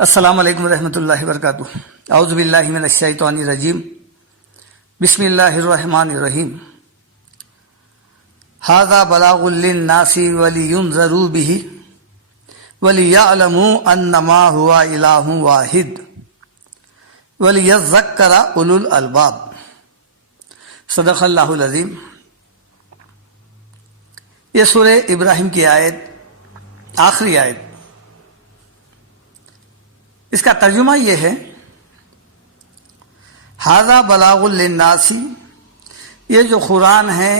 السلام علیکم ورحمۃ اللہ وبرکاتہ۔ اعوذ باللہ من الشیطان الرجیم، بسم اللہ الرحمن الرحیم۔ ھذا بلاغ للناس ولینذروا به وليعلموا انما هو الہ واحد ولیذکر اولو الالباب۔ صدق اللہ العظیم۔ یہ سورہ ابراہیم کی آیت، آخری آیت، اس کا ترجمہ یہ ہے، ھذا بلاغ للناس، یہ جو قرآن ہے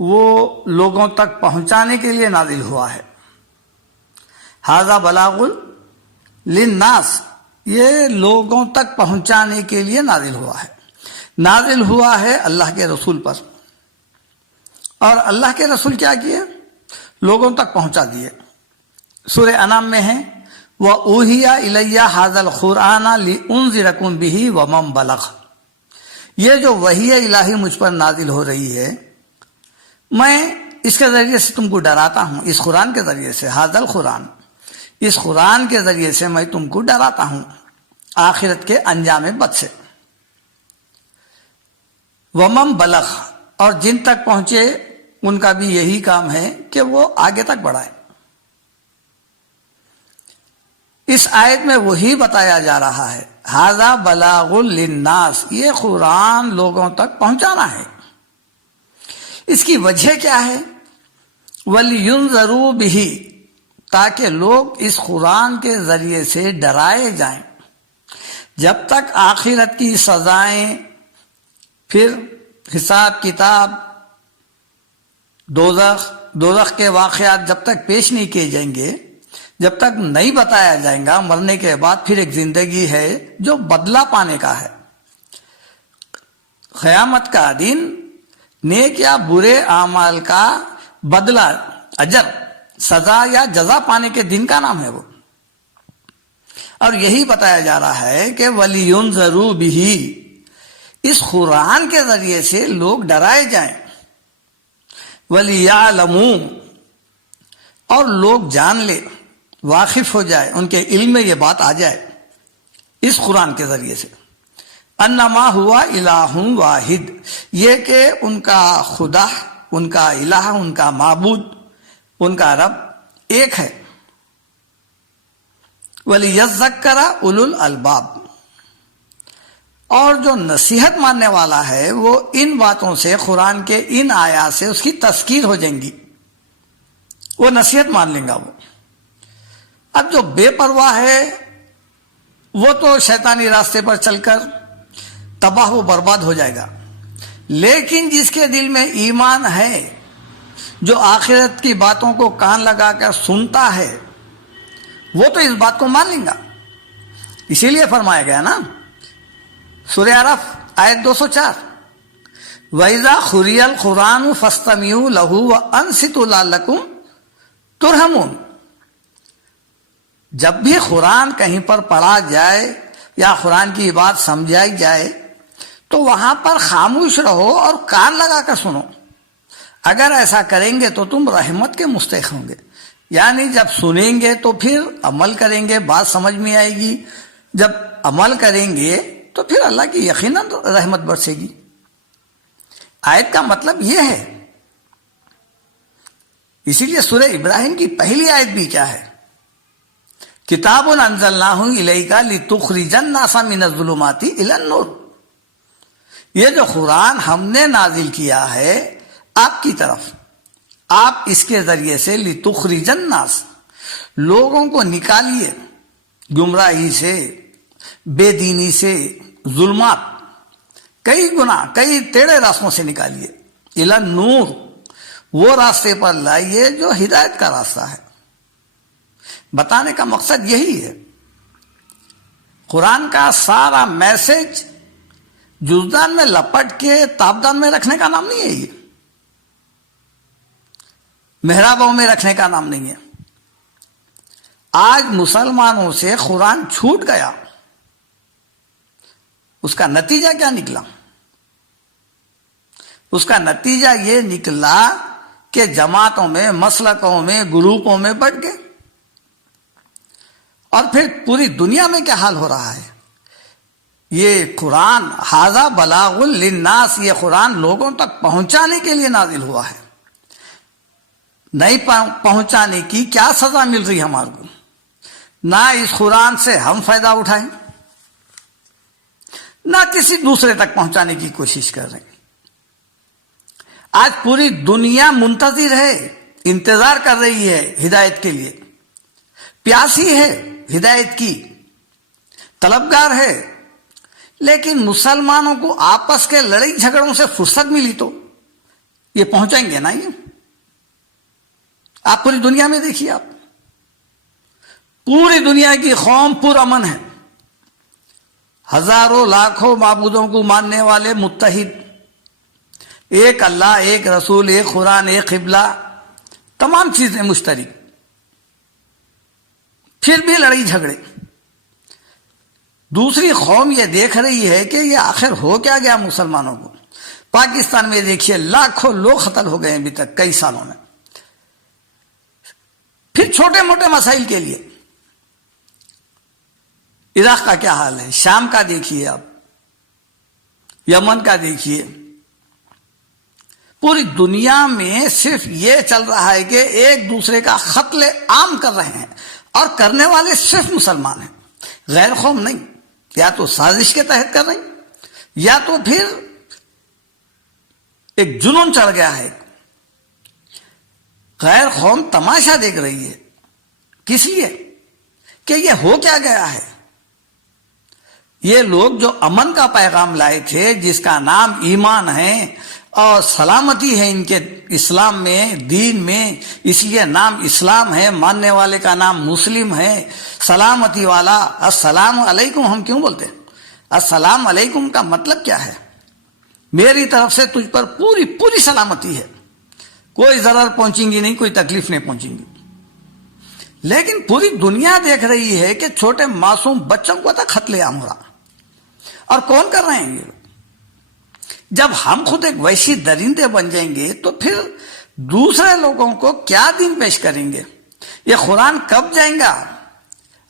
وہ لوگوں تک پہنچانے کے لیے نازل ہوا ہے۔ ھذا بلاغ للناس، یہ لوگوں تک پہنچانے کے لیے نازل ہوا ہے۔ نازل ہوا ہے اللہ کے رسول پر، اور اللہ کے رسول کیا کیے؟ لوگوں تک پہنچا دیے۔ سورہ انعام میں ہے، وَأُوحِيَ إِلَيَّ هَذَا الْقُرْآنَ لِأُنذِرَكُم بِهِ وَمَن بَلَغَ۔ یہ جو وحی الہی مجھ پر نازل ہو رہی ہے، میں اس کے ذریعے سے تم کو ڈراتا ہوں، اس قرآن کے ذریعے سے، هَذَا الْقُرْآن، اس قرآن کے ذریعے سے میں تم کو ڈراتا ہوں آخرت کے انجام بد سے۔ وَمَن بَلَغَ، اور جن تک پہنچے ان کا بھی یہی کام ہے کہ وہ آگے تک بڑھائے۔ اس آیت میں وہی بتایا جا رہا ہے، ھذا بلاغ للناس، یہ قرآن لوگوں تک پہنچانا ہے۔ اس کی وجہ کیا ہے؟ وَلْيُنذَرُوا بِهِ، تاکہ لوگ اس قرآن کے ذریعے سے ڈرائے جائیں۔ جب تک آخرت کی سزائیں، پھر حساب کتاب، دوزخ کے واقعات جب تک پیش نہیں کیے جائیں گے، جب تک نہیں بتایا جائے گا مرنے کے بعد پھر ایک زندگی ہے جو بدلہ پانے کا ہے۔ قیامت کا دن نیک یا برے اعمال کا بدلہ، اجر، سزا یا جزا پانے کے دن کا نام ہے وہ۔ اور یہی بتایا جا رہا ہے کہ وَلِيُنذَرُوا بِهِ، اس قرآن کے ذریعے سے لوگ ڈرائے جائیں۔ وَلِيَعْلَمُوا، اور لوگ جان لے، واقف ہو جائے، ان کے علم میں یہ بات آ جائے اس قرآن کے ذریعے سے، انما ہوا الہ واحد، یہ کہ ان کا خدا، ان کا الہ، ان کا معبود، ان کا رب ایک ہے۔ وَلِيَذَّكَّرَ اولو الالباب، اور جو نصیحت ماننے والا ہے وہ ان باتوں سے، قرآن کے ان آیات سے اس کی تذکیر ہو جائیں گی، وہ نصیحت مان لیں گا وہ۔ اب جو بے پرواہ ہے وہ تو شیطانی راستے پر چل کر تباہ و برباد ہو جائے گا، لیکن جس کے دل میں ایمان ہے، جو آخرت کی باتوں کو کان لگا کر سنتا ہے، وہ تو اس بات کو مان لیں گا۔ اسی لیے فرمایا گیا نا سورہ اعراف آیت 204، وَإِذَا قُرِئَ الْقُرْآنُ فَاسْتَمِعُوا لَهُ وَأَنصِتُوا لَعَلَّكُمْ تُرْحَمُونَ۔ جب بھی قرآن کہیں پر پڑھا جائے یا قرآن کی بات سمجھائی جائے تو وہاں پر خاموش رہو اور کان لگا کر سنو۔ اگر ایسا کریں گے تو تم رحمت کے مستحق ہوں گے، یعنی جب سنیں گے تو پھر عمل کریں گے، بات سمجھ میں آئے گی، جب عمل کریں گے تو پھر اللہ کی یقیناً رحمت برسے گی۔ آیت کا مطلب یہ ہے، اسی لیے سورہ ابراہیم کی پہلی آیت بھی کیا ہے؟ کتاب انزلناہ الیک لتخرج الناس من الظلمات الی النور، یہ جو قرآن ہم نے نازل کیا ہے آپ کی طرف، آپ اس کے ذریعے سے لتخرج الناس، لوگوں کو نکالیے گمراہی سے، بے دینی سے، ظلمات، کئی گناہ، کئی ٹیڑھے راستوں سے نکالیے، الی النور، وہ راستے پر لائیے جو ہدایت کا راستہ ہے۔ بتانے کا مقصد یہی ہے۔ قرآن کا سارا میسج جزدان میں لپٹ کے تابدان میں رکھنے کا نام نہیں ہے، یہ محرابوں میں رکھنے کا نام نہیں ہے۔ آج مسلمانوں سے قرآن چھوٹ گیا، اس کا نتیجہ کیا نکلا؟ اس کا نتیجہ یہ نکلا کہ جماعتوں میں، مسلکوں میں، گروپوں میں بٹ گئے، اور پھر پوری دنیا میں کیا حال ہو رہا ہے. یہ قرآن ھذا بلاغ للناس، یہ قرآن لوگوں تک پہنچانے کے لیے نازل ہوا ہے. نہیں پہنچانے کی کیا سزا مل رہی ہمارے کو؟ نہ اس قرآن سے ہم فائدہ اٹھائیں، نہ کسی دوسرے تک پہنچانے کی کوشش کر رہے ہیں. آج پوری دنیا منتظر ہے، انتظار کر رہی ہے ہدایت کے لیے، پیاسی ہے ہدایت کی، طلبگار ہے. لیکن مسلمانوں کو آپس کے لڑائی جھگڑوں سے فرصت ملی تو یہ پہنچائیں گے نا. یہ آپ پوری دنیا میں دیکھیے، آپ پوری دنیا کی قوم پرامن ہے، ہزاروں لاکھوں معبودوں کو ماننے والے متحد، ایک اللہ، ایک رسول، ایک قرآن، ایک قبلہ، تمام چیزیں مشترک، پھر بھی لڑائی جھگڑے. دوسری قوم یہ دیکھ رہی ہے کہ یہ آخر ہو کیا گیا مسلمانوں کو. پاکستان میں دیکھیے لاکھوں لوگ قتل ہو گئے ابھی تک کئی سالوں میں. پھر چھوٹے موٹے مسائل کے لیے عراق کا کیا حال ہے، شام کا دیکھیے، آپ یمن کا دیکھیے. پوری دنیا میں صرف یہ چل رہا ہے کہ ایک دوسرے کا قتل عام کر رہے ہیں، اور کرنے والے صرف مسلمان ہیں، غیر قوم نہیں. یا تو سازش کے تحت کر رہے ہیں، یا تو پھر ایک جنون چڑھ گیا ہے. غیر قوم تماشا دیکھ رہی ہے. کس لیے؟ کہ یہ ہو کیا گیا ہے. یہ لوگ جو امن کا پیغام لائے تھے، جس کا نام ایمان ہے اور سلامتی ہے ان کے اسلام میں، دین میں، اس لیے نام اسلام ہے، ماننے والے کا نام مسلم ہے، سلامتی والا. السلام علیکم ہم کیوں بولتے ہیں؟ السلام علیکم کا مطلب کیا ہے؟ میری طرف سے تجھ پر پوری پوری سلامتی ہے، کوئی ضرر پہنچیں گی نہیں، کوئی تکلیف نہیں پہنچیں گی. لیکن پوری دنیا دیکھ رہی ہے کہ چھوٹے معصوم بچوں کو تک قتل عام ہو رہا. اور کون کر رہے ہیں یہ؟ جب ہم خود ایک وحشی درندے بن جائیں گے تو پھر دوسرے لوگوں کو کیا دین پیش کریں گے؟ یہ قرآن کب جائیں گا؟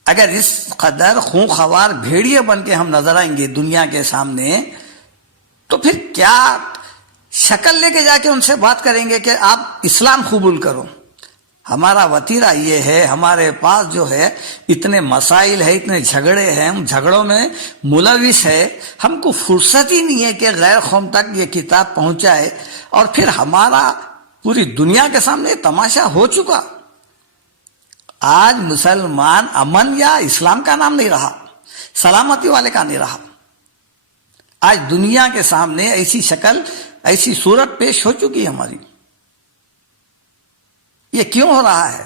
اگر اس قدر خونخوار بھیڑیے بن کے ہم نظر آئیں گے دنیا کے سامنے، تو پھر کیا شکل لے کے جا کے ان سے بات کریں گے کہ آپ اسلام قبول کرو؟ ہمارا وتیرہ یہ ہے، ہمارے پاس جو ہے اتنے مسائل ہے، اتنے جھگڑے ہیں، ہم جھگڑوں میں ملوث ہے، ہم کو فرصت ہی نہیں ہے کہ غیر قوم تک یہ کتاب پہنچائے. اور پھر ہمارا پوری دنیا کے سامنے تماشا ہو چکا. آج مسلمان امن یا اسلام کا نام نہیں رہا، سلامتی والے کا نہیں رہا. آج دنیا کے سامنے ایسی شکل، ایسی صورت پیش ہو چکی ہے ہماری. یہ کیوں ہو رہا ہے؟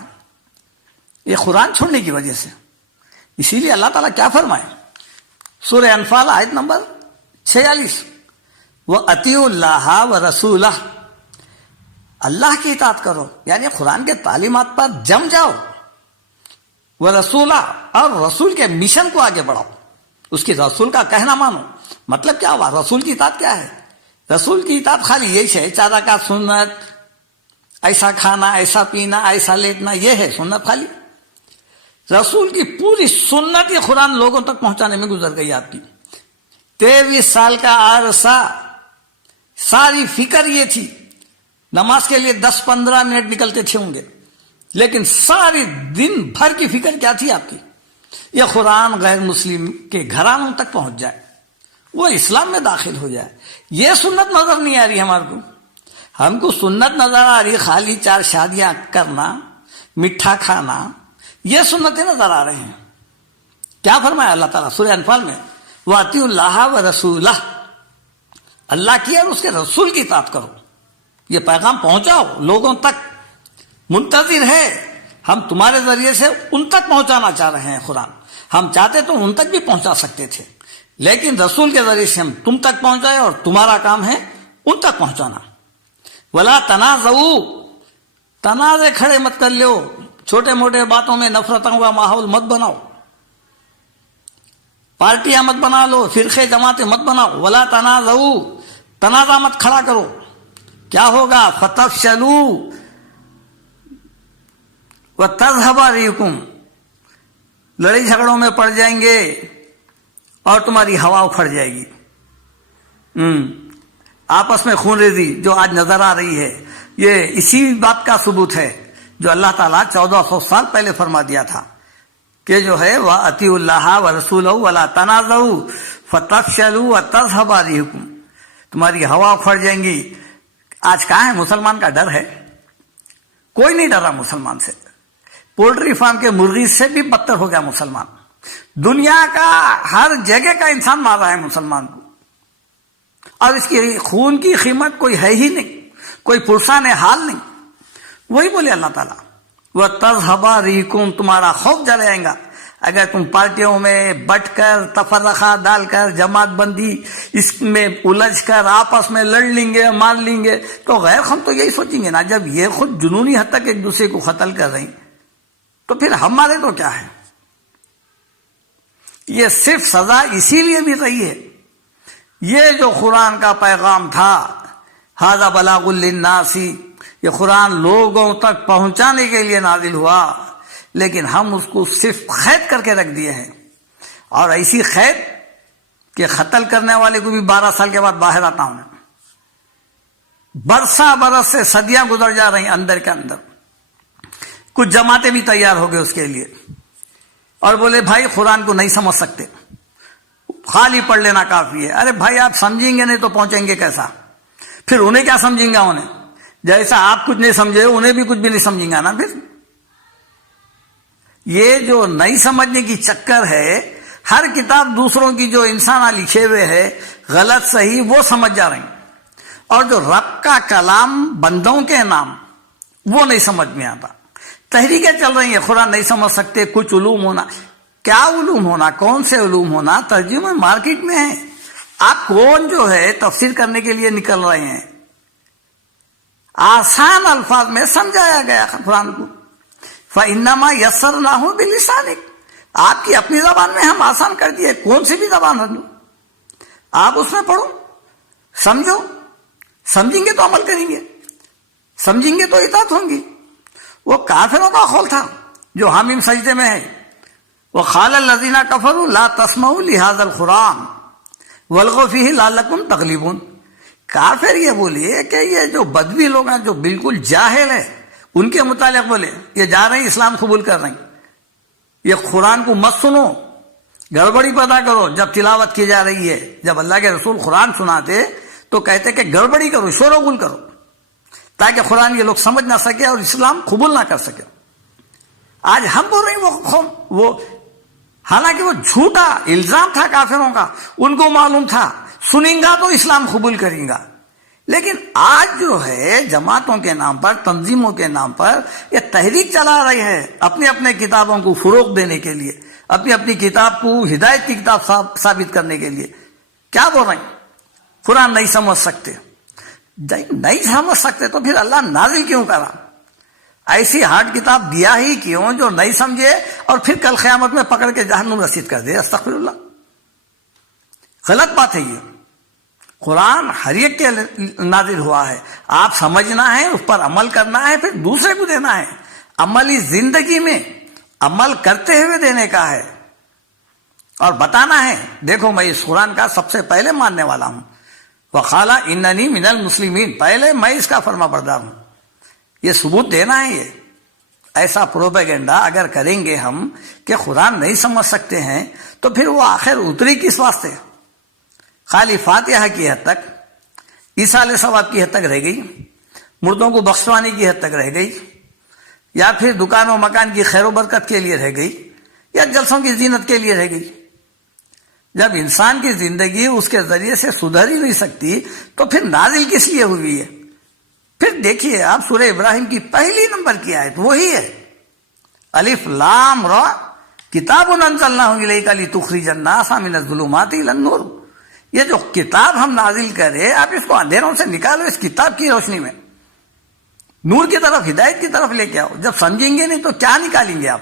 یہ قرآن چھوڑنے کی وجہ سے. اسی لیے اللہ تعالیٰ کیا فرمائے؟ سورہ انفال آیت نمبر 46، وَأَطِیعُوا اللَّهَ وَرَسُولَهُ، اللہ کی اطاعت کرو، یعنی قرآن کے تعلیمات پر جم جاؤ. وَرَسُولَهُ، اور رسول کے مشن کو آگے بڑھاؤ، اس کی رسول کا کہنا مانو. مطلب کیا ہوا؟ رسول کی اطاعت کیا ہے؟ رسول کی اطاعت خالی یہی ہے، 4 رکعت سنت، ایسا کھانا، ایسا پینا، ایسا لیٹنا، یہ ہے سنت خالی. رسول کی پوری سنت یہ قرآن لوگوں تک پہنچانے میں گزر گئی آپ کی. 23 سال کا عرصہ ساری فکر یہ تھی. نماز کے لیے 10-15 منٹ نکلتے تھے ہوں گے، لیکن ساری دن بھر کی فکر کیا تھی آپ کی؟ یہ قرآن غیر مسلم کے گھرانوں تک پہنچ جائے، وہ اسلام میں داخل ہو جائے. یہ سنت نظر نہیں آ رہی ہمارے کو. ہم کو سنت نظر آ رہی خالی 4 شادیاں کرنا، میٹھا کھانا، یہ سنتیں نظر آ رہے ہیں. کیا فرمایا اللہ تعالیٰ سورہ انفال میں؟ وَأَطِیعُوا اللَّهَ وَرَسُولَهُ، اللہ کی اور اس کے رسول کی اطاعت کرو. یہ پیغام پہنچاؤ لوگوں تک. منتظر ہے، ہم تمہارے ذریعے سے ان تک پہنچانا چاہ رہے ہیں قرآن. ہم چاہتے تو ان تک بھی پہنچا سکتے تھے، لیکن رسول کے ذریعے سے ہم تم تک پہنچائے، اور تمہارا کام ہے ان تک پہنچانا. ولا تنازعوا، تنازع کھڑے مت کر لو، چھوٹے موٹے باتوں میں نفرتوں کا ماحول مت بناؤ، پارٹیاں مت بنا لو، فرقے جماعتیں مت بناؤ. ولا تنازعوا، تنازع مت کھڑا کرو. کیا ہوگا؟ فتفشلوا وتذهب ريحكم، لڑائی جھگڑوں میں پڑ جائیں گے اور تمہاری ہوا اکھڑ جائے گی. آپس میں خون ریزی جو آج نظر آ رہی ہے یہ اسی بات کا ثبوت ہے جو اللہ تعالیٰ 1400 سال پہلے فرما دیا تھا کہ جو ہے وَأَطِیعُوا اللَّهَ وَرَسُولَهُ وَلَا تَنَازَعُوا فَتَفْشَلُوا وَتَذْهَبَ رِیحُکُم. تمہاری ہوا اکھڑ جائیں گی. آج کہاں ہے مسلمان کا ڈر ہے؟ کوئی نہیں ڈر رہا مسلمان سے. پولٹری فارم کے مرغی سے بھی بدتر ہو گیا مسلمان. دنیا کا ہر جگہ کا انسان مار رہا ہے مسلمان کو اور اس کی خون کی قیمت کوئی ہے ہی نہیں, کوئی پرسان حال نہیں. وہی بولے اللہ تعالیٰ وَتَذْهَبَ رِيحُکُم, تمہارا خوف جل جائے گا اگر تم پارٹیوں میں بٹ کر تفرقہ ڈال کر جماعت بندی اس میں الجھ کر آپس میں لڑ لیں گے مار لیں گے تو غیر ہم تو یہی سوچیں گے نا, جب یہ خود جنونی حد تک ایک دوسرے کو قتل کر رہی تو پھر ہمارے تو کیا ہے. یہ صرف سزا اسی لیے بھی رہی ہے. یہ جو قرآن کا پیغام تھا ھذا بلاغ للناس, یہ قرآن لوگوں تک پہنچانے کے لیے نازل ہوا, لیکن ہم اس کو صرف قید کر کے رکھ دیے ہیں. اور ایسی قید کہ قتل کرنے والے کو بھی 12 سال کے بعد باہر آتا ہوں. برسہ برس سے صدیاں گزر جا رہی اندر کے اندر. کچھ جماعتیں بھی تیار ہو گئے اس کے لیے اور بولے بھائی قرآن کو نہیں سمجھ سکتے, خالی پڑھ لینا کافی ہے. ارے بھائی آپ سمجھیں گے نہیں تو پہنچیں گے کیسا؟ پھر انہیں کیا سمجھیں گا؟ انہیں جیسا آپ کچھ نہیں سمجھے انہیں بھی کچھ بھی نہیں سمجھیں گا نا. پھر یہ جو نہیں سمجھنے کی چکر ہے, ہر کتاب دوسروں کی جو انسان لکھے ہوئے ہے غلط صحیح وہ سمجھ جا رہے ہیں, اور جو رب کا کلام بندوں کے نام وہ نہیں سمجھ میں آتا. تحریکیں چل رہی ہیں قرآن نہیں سمجھ سکتے. کچھ علوم ہونا, کیا علوم ہونا, کون سے علوم ہونا, ترجمے مارکیٹ میں ہیں. آپ کون جو ہے تفسیر کرنے کے لیے نکل رہے ہیں. آسان الفاظ میں سمجھایا گیا قرآن کو. فَإِنَّمَا يَسَّرْنَاهُ بِلِسَانِكَ, آپ کی اپنی زبان میں ہم آسان کر دیے. کون سی بھی زبان ہو آپ اس میں پڑھو, سمجھو. سمجھیں گے تو عمل کریں گے, سمجھیں گے تو اطاعت ہوں گی. وہ کافروں کا قول تھا جو حامیم سجدے میں ہے, وَقَالَ الَّذِينَ كَفَرُوا لَا تَسْمَعُوا لِهَذَا الْقُرْآنِ وَالْغَوْا فِيهِ لَعَلَّكُمْ تَغْلِبُونَ. کافر یہ بولیے کہ یہ جو بدوی لوگ ہیں جو بالکل جاہل ہیں ان کے متعلق بولے یہ جا رہے ہیں اسلام قبول کر رہے ہیں, یہ قرآن کو مت سنو, گڑبڑی پیدا کرو. جب تلاوت کی جا رہی ہے, جب اللہ کے رسول قرآن سناتے تو کہتے کہ گڑبڑی کرو, شور و غل کرو, تاکہ قرآن یہ لوگ سمجھ نہ سکے اور اسلام قبول نہ کر سکے. آج ہم بول رہے ہیں وہ حالانکہ وہ جھوٹا الزام تھا کافروں کا, ان کو معلوم تھا سنیں گا تو اسلام قبول کریں گا. لیکن آج جو ہے جماعتوں کے نام پر, تنظیموں کے نام پر یہ تحریک چلا رہی ہے اپنی اپنے کتابوں کو فروغ دینے کے لیے, اپنی اپنی کتاب کو ہدایت کی کتاب ثابت کرنے کے لیے. کیا بول رہے ہیں؟ قرآن نہیں سمجھ سکتے. نہیں سمجھ سکتے تو پھر اللہ نازل کیوں کرا؟ ایسی ہارڈ کتاب دیا ہی کیوں جو نہیں سمجھے اور پھر کل قیامت میں پکڑ کے جہنم رسید کر دے؟ استغفر اللہ. غلط بات ہے یہ. قرآن ہر ایک کے نازل ہوا ہے, آپ سمجھنا ہے, اس پر عمل کرنا ہے, پھر دوسرے کو دینا ہے. عملی زندگی میں عمل کرتے ہوئے دینے کا ہے اور بتانا ہے دیکھو میں اس قرآن کا سب سے پہلے ماننے والا ہوں. وَقَالَ إِنَّنِي مِنَ الْمُسْلِمِينَ, پہلے میں اس کا فرما بردار ہوں. یہ ثبوت دینا ہے. یہ ایسا پروپیگنڈا اگر کریں گے ہم کہ قرآن نہیں سمجھ سکتے ہیں تو پھر وہ آخر اتری کس واسطے؟ خالی فاتحہ کی حد تک, ایصال ثواب کی حد تک رہ گئی, مردوں کو بخشوانے کی حد تک رہ گئی, یا پھر دکان و مکان کی خیر و برکت کے لیے رہ گئی, یا جلسوں کی زینت کے لیے رہ گئی. جب انسان کی زندگی اس کے ذریعے سے سدھر ہی نہیں سکتی تو پھر نازل کس لیے ہوئی ہے؟ پھر دیکھیے آپ سورہ ابراہیم کی پہلی نمبر کی آیت وہی ہے, الف لام را کتاب انزلناہ الیک لتخرج الناس من الظلمات الی النور. یہ جو کتاب ہم نازل کرے آپ اس کو اندھیروں سے نکالو, اس کتاب کی روشنی میں نور کی طرف, ہدایت کی طرف لے کے آؤ. جب سمجھیں گے نہیں تو کیا نکالیں گے آپ؟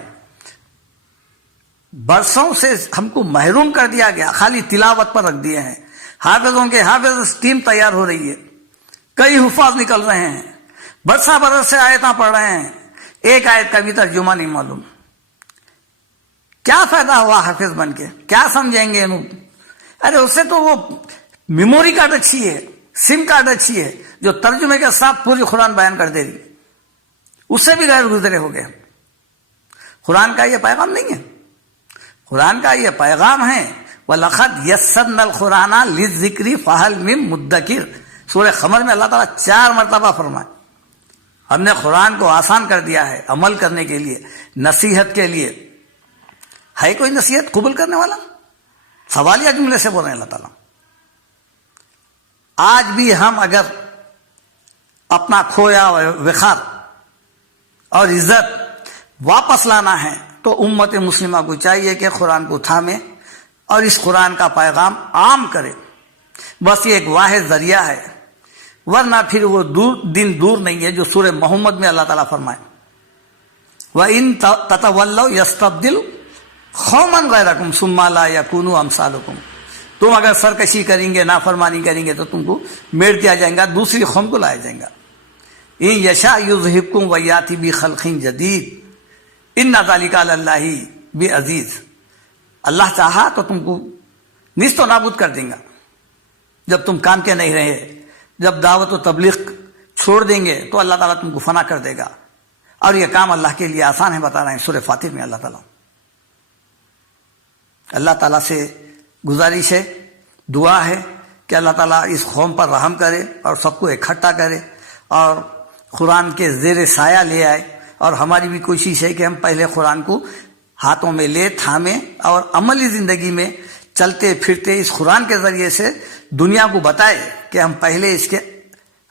برسوں سے ہم کو محروم کر دیا گیا, خالی تلاوت پر رکھ دیے ہیں. حافظوں کے حافظ ٹیم تیار ہو رہی ہے, کئی حفاظ نکل رہے ہیں, برسہ برس سے آیتاں پڑھ رہے ہیں, ایک آیت کا بھی ترجمہ نہیں معلوم. کیا فائدہ ہوا حافظ بن کے؟ کیا سمجھیں گے انہوں؟ ارے اس سے تو وہ میموری کارڈ اچھی ہے، سم کارڈ اچھی ہے جو ترجمے کے ساتھ پوری قرآن بیان کر دے رہی، اس سے بھی غیر گزرے ہو گئے۔ قرآن کا یہ پیغام نہیں ہے، قرآن کا یہ پیغام ہے وَلَقَدْ يَسَّرْنَا الْقُرْآنَ لِلذِّكْرِ فَهَلْ مِن مُدَّكِرٍ۔ سورہ قمر میں اللہ تعالیٰ 4 مرتبہ فرمائے ہم نے قرآن کو آسان کر دیا ہے عمل کرنے کے لیے، نصیحت کے لیے۔ ہے کوئی نصیحت قبول کرنے والا؟ سوالیہ جملے سے بول رہے ہیں اللہ تعالیٰ۔ آج بھی ہم اگر اپنا کھویا وقار اور عزت واپس لانا ہے تو امت مسلمہ کو چاہیے کہ قرآن کو تھامے اور اس قرآن کا پیغام عام کرے۔ بس یہ ایک واحد ذریعہ ہے، ورنہ پھر وہ دن دور نہیں ہے جو سورہ محمد میں اللہ تعالیٰ فرمائے وَإِن تَتَوَلَّوْا يَسْتَبْدِلْ قَوْمًا غَيْرَكُمْ ثُمَّ لَا يَكُونُوا أَمْثَالَكُمْ۔ تم اگر سرکشی کریں گے، نافرمانی کریں گے تو تم کو میٹ دیا جائے گا، دوسری قوم کو لایا جائے گا۔ إِن يَشَأْ يُذْهِبْكُمْ وَيَأْتِ بِخَلْقٍ جَدِيدٍ إِنَّ ذَلِكَ عَلَى اللَّهِ بِعَزِيزٍ۔ اللہ چاہا تو تم کو نیست و نابود کر دیں گا جب تم کام کے نہیں رہے۔ جب دعوت و تبلیغ چھوڑ دیں گے تو اللہ تعالیٰ تم کو فنا کر دے گا، اور یہ کام اللہ کے لیے آسان ہے، بتا رہے ہیں سورہ فاتر میں اللہ تعالیٰ۔ اللہ تعالیٰ سے گزارش ہے، دعا ہے کہ اللہ تعالیٰ اس قوم پر رحم کرے اور سب کو اکٹھا کرے اور قرآن کے زیر سایہ لے آئے۔ اور ہماری بھی کوشش ہے کہ ہم پہلے قرآن کو ہاتھوں میں لے، تھامیں، اور عملی زندگی میں چلتے پھرتے اس قرآن کے ذریعے سے دنیا کو بتائے کہ ہم پہلے اس کے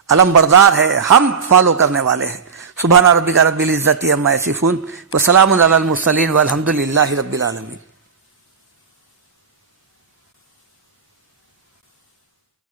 علم بردار ہے، ہم فالو کرنے والے ہیں۔ سبحان ربک رب العزت عما یصفون وسلام علی المرسلین والحمد للہ رب العالمین۔